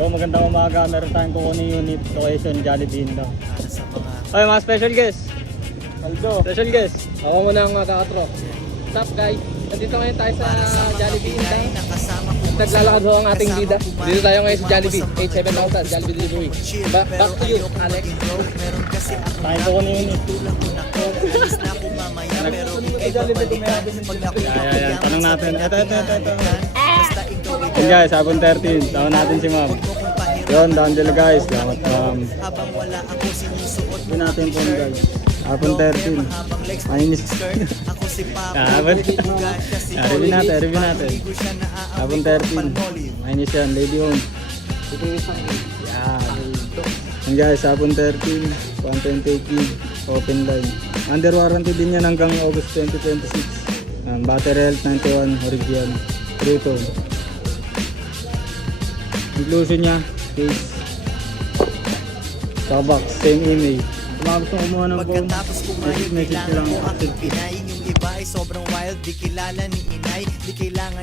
So magandang umaga, meron tayong kukunin unit, location Jollibee daw. Para sa mga Ay mga special guest. Aldo, Special guest. ako muna ang kakatro. What's up guys? Nandito ngayon tayo sa Jollibee Pinay Indang. nakasama ko. Naglalakad ho ang ating bida. Dito tayo ngayon sa Jollibee. 87,000 Jollibee delivery. Back to you, Alex. Meron kasi ako Tayong kukunin unit. tulang ko na ko. Alis na ako mamaya pero ikay babalikan. Pag Yan. Tanong natin. Ito. Basta ikaw Yun guys, hapon 13. Tawag natin si ma'am. Yun, D'Angelo guys. Salamat ma'am. habang wala ako sinusuot Yun natin po guys. Hapon 13. mahabang legs Ayun. skirt. Ako si Papa. Hapon. Kasi Review natin. Ligo siya na Hapon 13. Minus yan, lady home. Yan. Yun guys, hapon 13. 128 gig. Open line. Under warranty din yan hanggang August 2026. Battery health 91. Origin. True-tone. Inclusion niya, case, box, same email. Kung mga gusto kumuha ng phone, Pagkatapos kumain, message kailangan lang mo ako. aking pinay. Yung iba ay sobrang wild, di kilala ni inay. Di kailangan